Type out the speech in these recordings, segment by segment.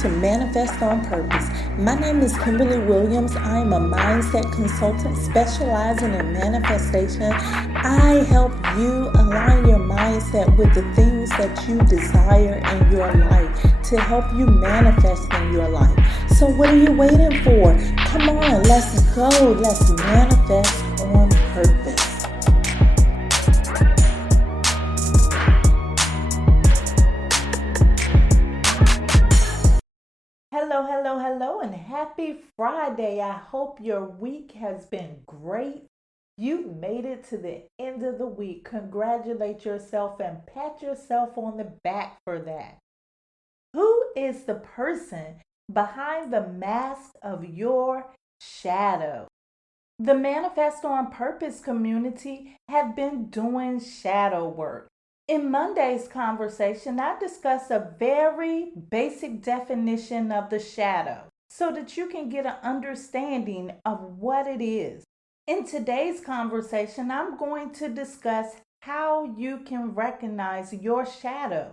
to Manifest on Purpose. My name is Kimberly Williams. I am a mindset consultant specializing in manifestation. I help you align your mindset with the things that you desire in your life to help you manifest in your life. So what are you waiting for? Come on, let's go. Let's manifest on purpose. Hello, and happy Friday. I hope your week has been great. You made it to the end of the week. Congratulate yourself and pat yourself on the back for that. Who is the person behind the mask of your shadow? The Manifest on Purpose community have been doing shadow work. In Monday's conversation, I discussed a very basic definition of the shadow so that you can get an understanding of what it is. In today's conversation, I'm going to discuss how you can recognize your shadow.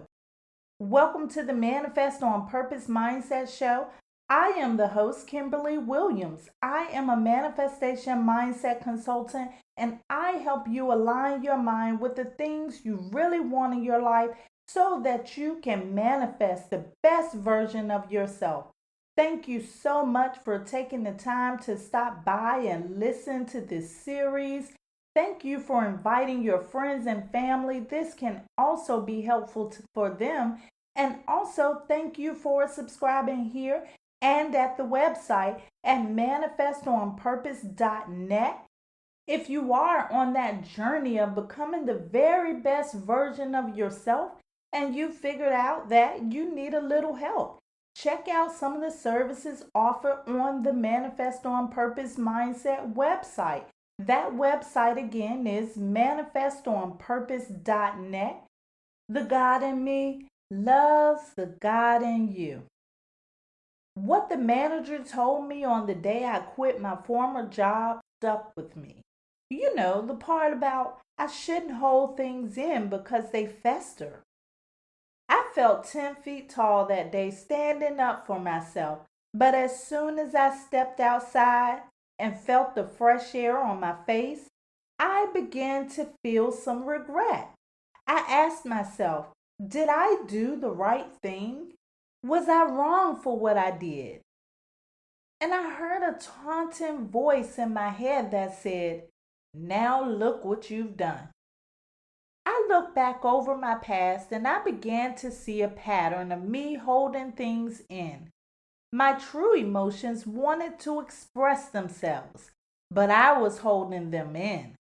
Welcome to the Manifest on Purpose Mindset Show. I am the host, Kimberly Williams. I am a manifestation mindset consultant, and I help you align your mind with the things you really want in your life so that you can manifest the best version of yourself. Thank you so much for taking the time to stop by and listen to this series. Thank you for inviting your friends and family. This can also be helpful for them. And also thank you for subscribing here and at the website at manifestonpurpose.net. If you are on that journey of becoming the very best version of yourself and you figured out that you need a little help, check out some of the services offered on the Manifest on Purpose Mindset website. That website again is manifestonpurpose.net. The God in me loves the God in you. What the manager told me on the day I quit my former job stuck with me. You know, the part about I shouldn't hold things in because they fester. I felt 10 feet tall that day standing up for myself, but as soon as I stepped outside and felt the fresh air on my face, I began to feel some regret. I asked myself, did I do the right thing? Was I wrong for what I did? And I heard a taunting voice in my head that said, now look what you've done. I looked back over my past and I began to see a pattern of me holding things in. My true emotions wanted to express themselves, but I was holding them in.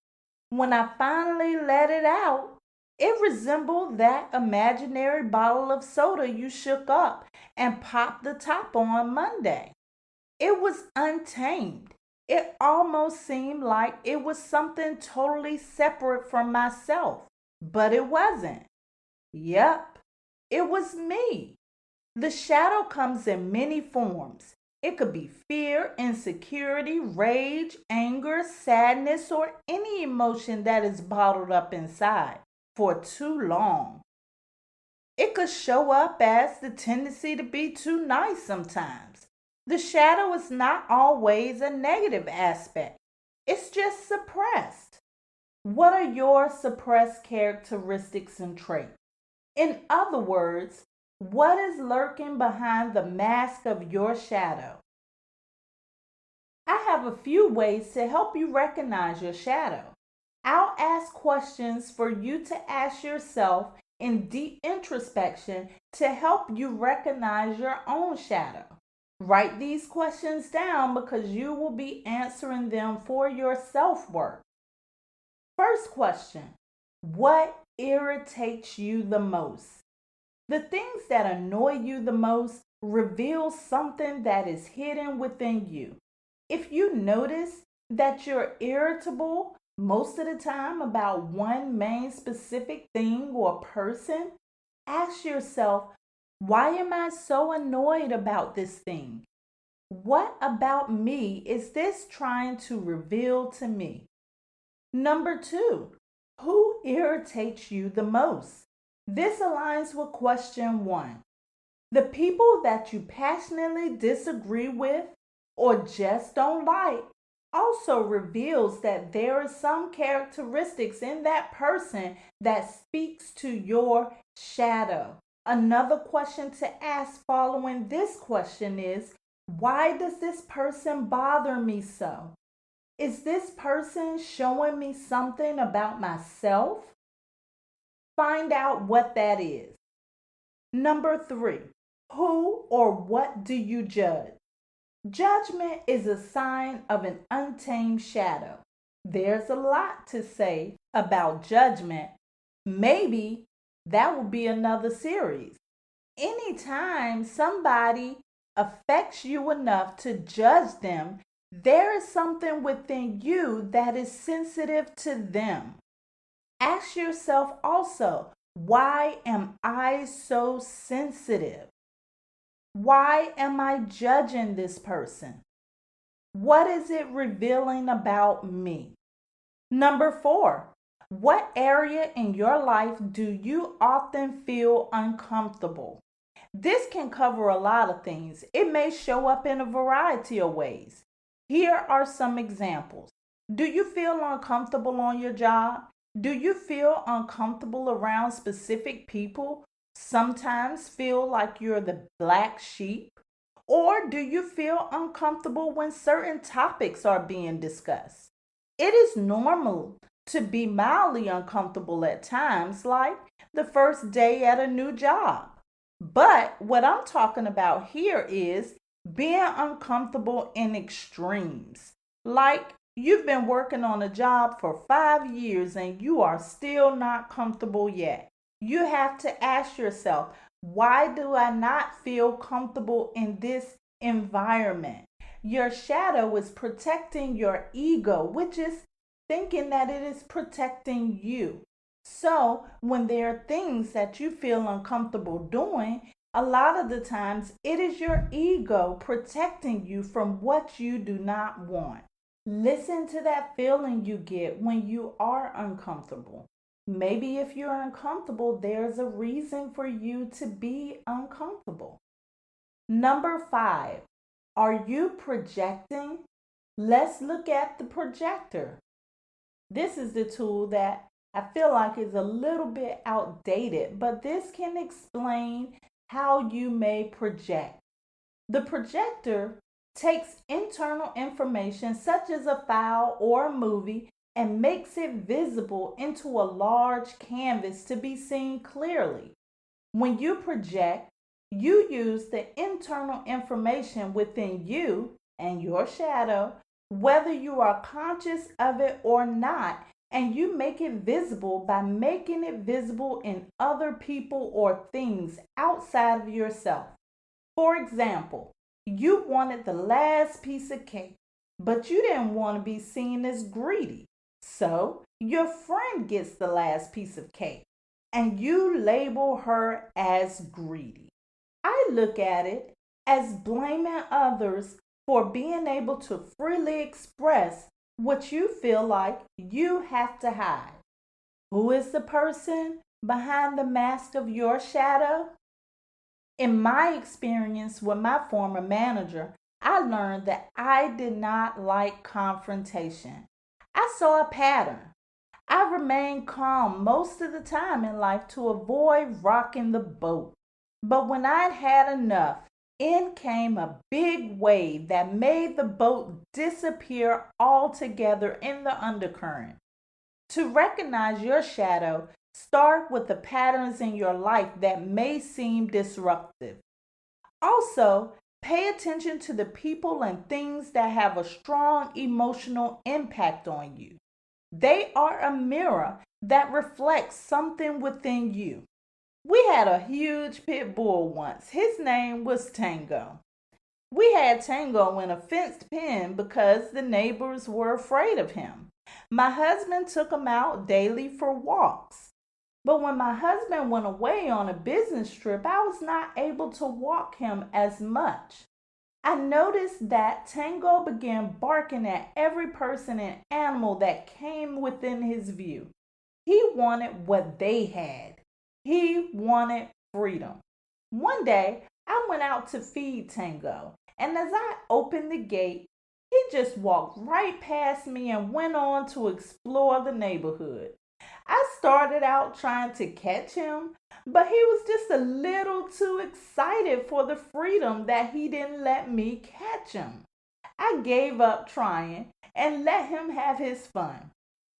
When I finally let it out, it resembled that imaginary bottle of soda you shook up and popped the top on Monday. It was untamed. It almost seemed like it was something totally separate from myself, but it wasn't. Yep, it was me. The shadow comes in many forms. It could be fear, insecurity, rage, anger, sadness, or any emotion that is bottled up inside for too long. It could show up as the tendency to be too nice sometimes. The shadow is not always a negative aspect. It's just suppressed. What are your suppressed characteristics and traits? In other words, what is lurking behind the mask of your shadow? I have a few ways to help you recognize your shadow. I'll ask questions for you to ask yourself in deep introspection to help you recognize your own shadow. Write these questions down because you will be answering them for your self-work. First question, what irritates you the most? The things that annoy you the most reveal something that is hidden within you. If you notice that you're irritable most of the time about one main specific thing or person, ask yourself, why am I so annoyed about this thing? What about me is this trying to reveal to me? Number 2, who irritates you the most? This aligns with question 1. The people that you passionately disagree with or just don't like also reveals that there are some characteristics in that person that speaks to your shadow. Another question to ask following this question is, why does this person bother me so? Is this person showing me something about myself? Find out what that is. Number 3, who or what do you judge? Judgment is a sign of an untamed shadow. There's a lot to say about judgment. Maybe that will be another series. Anytime somebody affects you enough to judge them, there is something within you that is sensitive to them. Ask yourself also, why am I so sensitive? Why am I judging this person? What is it revealing about me? Number 4, what area in your life do you often feel uncomfortable? This can cover a lot of things. It may show up in a variety of ways. Here are some examples. Do you feel uncomfortable on your job? Do you feel uncomfortable around specific people? Sometimes feel like you're the black sheep? Or do you feel uncomfortable when certain topics are being discussed? It is normal to be mildly uncomfortable at times, like the first day at a new job. But what I'm talking about here is being uncomfortable in extremes. Like you've been working on a job for 5 years and you are still not comfortable yet. You have to ask yourself, why do I not feel comfortable in this environment? Your shadow is protecting your ego, which is thinking that it is protecting you. So when there are things that you feel uncomfortable doing, a lot of the times it is your ego protecting you from what you do not want. Listen to that feeling you get when you are uncomfortable. Maybe if you're uncomfortable, there's a reason for you to be uncomfortable. Number 5, are you projecting? Let's look at the projector. This is the tool that I feel like is a little bit outdated, but this can explain how you may project. The projector takes internal information such as a file or a movie and makes it visible into a large canvas to be seen clearly. When you project, you use the internal information within you and your shadow, whether you are conscious of it or not, and you make it visible by making it visible in other people or things outside of yourself. For example, you wanted the last piece of cake, but you didn't want to be seen as greedy. So your friend gets the last piece of cake and you label her as greedy. I look at it as blaming others for being able to freely express what you feel like you have to hide. Who is the person behind the mask of your shadow? In my experience with my former manager, I learned that I did not like confrontation. I saw a pattern. I remained calm most of the time in life to avoid rocking the boat. But when I'd had enough, in came a big wave that made the boat disappear altogether in the undercurrent. To recognize your shadow, start with the patterns in your life that may seem disruptive. Also, pay attention to the people and things that have a strong emotional impact on you. They are a mirror that reflects something within you. We had a huge pit bull once. His name was Tango. We had Tango in a fenced pen because the neighbors were afraid of him. My husband took him out daily for walks. But when my husband went away on a business trip, I was not able to walk him as much. I noticed that Tango began barking at every person and animal that came within his view. He wanted what they had. He wanted freedom. One day, I went out to feed Tango, and as I opened the gate, he just walked right past me and went on to explore the neighborhood. I started out trying to catch him, but he was just a little too excited for the freedom that he didn't let me catch him. I gave up trying and let him have his fun.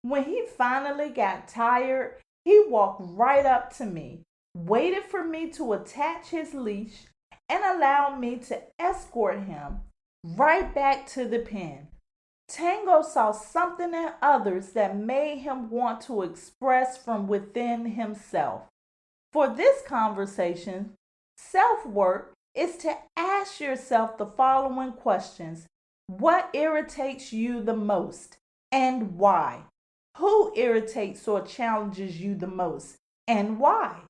When he finally got tired, he walked right up to me, waited for me to attach his leash, and allowed me to escort him right back to the pen. Tango saw something in others that made him want to express from within himself. For this conversation, self-work is to ask yourself the following questions. What irritates you the most and why? Who irritates or challenges you the most and why?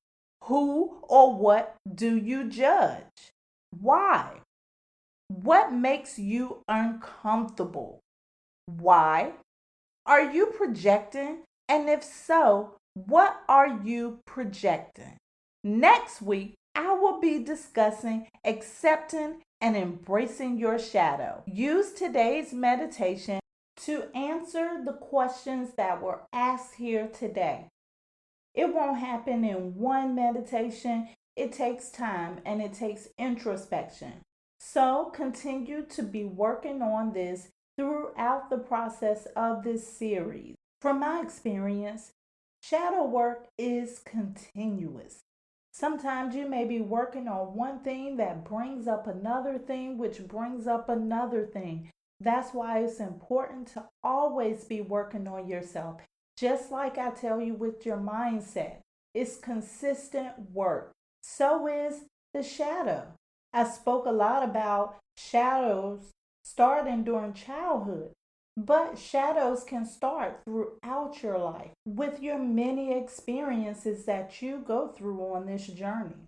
Who or what do you judge? Why? What makes you uncomfortable? Why? Are you projecting? And if so, what are you projecting? Next week, I will be discussing accepting and embracing your shadow. Use today's meditation to answer the questions that were asked here today. It won't happen in one meditation. It takes time and it takes introspection. So continue to be working on this throughout the process of this series. From my experience, shadow work is continuous. Sometimes you may be working on one thing that brings up another thing, which brings up another thing. That's why it's important to always be working on yourself. Just like I tell you with your mindset, it's consistent work. So is the shadow. I spoke a lot about shadows starting during childhood, but shadows can start throughout your life with your many experiences that you go through on this journey.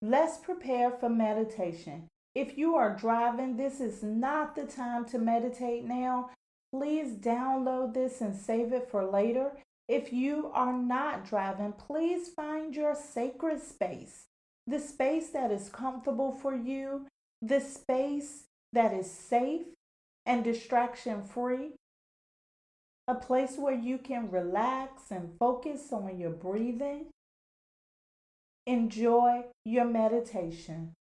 Let's prepare for meditation. If you are driving, this is not the time to meditate now. Please download this and save it for later. If you are not driving, please find your sacred space, the space that is comfortable for you, the space that is safe and distraction free, a place where you can relax and focus on your breathing. Enjoy your meditation.